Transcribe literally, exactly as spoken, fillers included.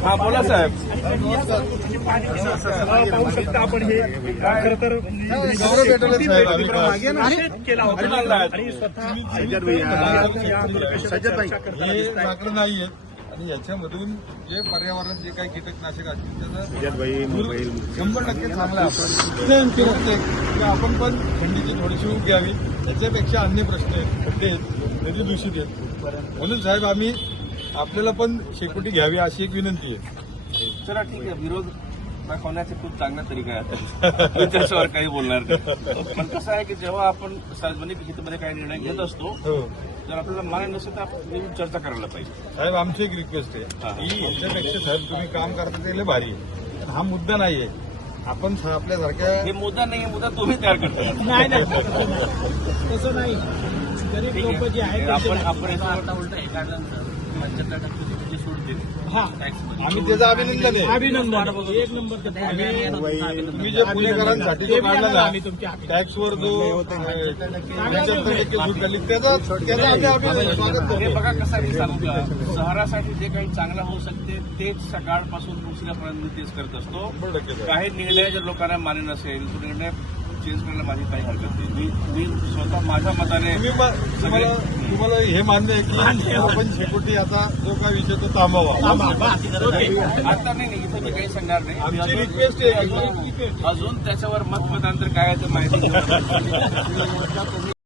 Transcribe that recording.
हा बोला साहेब. पाहू शकता आपण हे खरं तर गौरव भेटले साहेब आम्ही निषेध केला होता आणि स्वतः हे माकडं नाहीये आणि याच्यामधून जे पर्यावरण जे काही कीटकनाशक असतील त्याचं शंभर टक्के चांगलं आपण फिरत आहे की आपण पण थंडीची थोडीशी ऊब घ्यावी. याच्यापेक्षा अन्य प्रश्न आहेत, खड्डे आहेत, नदी दूषित आहेत. म्हणून साहेब आम्ही आपल्याला पण शेकोटी घ्यावी अशी एक विनंती आहे. चला ठीक आहे. विरोध दाखवण्याचे खूप चांगला तरीका आहे. मी त्याच्यावर काही बोलणार नाही. पण कसं आहे की जेव्हा आपण सार्वजनिक हितामध्ये काही निर्णय घेत असतो, हो जर आपल्याला मान्य नसेल तर आपण नेहमी चर्चा करायला पाहिजे. साहेब आमची एक रिक्वेस्ट आहे की याच्यापेक्षा साहेब तुम्ही काम करता ते लय भारी आहे. पण हा मुद्दा नाहीये. आपण आपल्यासारख्या हे मुद्दा नाही, मुद्दा तुम्ही तयार करता. नाही नाही तसं नाही. गरीब लोक जे आहेत आपण आपण याचा उलटा हे काढल्यानंतर पंच्याहत्तर टक्के तुमची सूट देईल हा आम्ही त्याचं अभिनंदन आहे. अभिनंदन एक नंबर तुम्ही जे पुणेकरांसाठी जो काढला ना आम्ही तुमच्या टॅक्सवर जो पंच्याहत्तर टक्के सूट झाली त्याचा त्याचा आम्ही अभिनंदन स्वागत हे करतो. बघा कसं मी सांगू का, शहरासाठी जे काही चांगलं होऊ शकते तेच सकाळपासून दुसऱ्यापर्यंत मी तेच करत असतो. शंभर टक्के साहेब. काही निर्णय जर लोकांना मान्य नसेल तो निर्णय चेंज करायला माझी काही हरकत नाही. मी मी स्वतः माझ्या मताने तुम्ही मा- तुम्हाला तुम्हाला हे मान्य आहे की आपण शेकोटी आता जो काय विषय तो थांबवा. आता नाही नाही, इथं मी काही सांगणार नाही. मी आमची अजून- रिक्वेस्ट आहे की अजून त्याच्यावर मतमतांतर काय आहे ते माहिती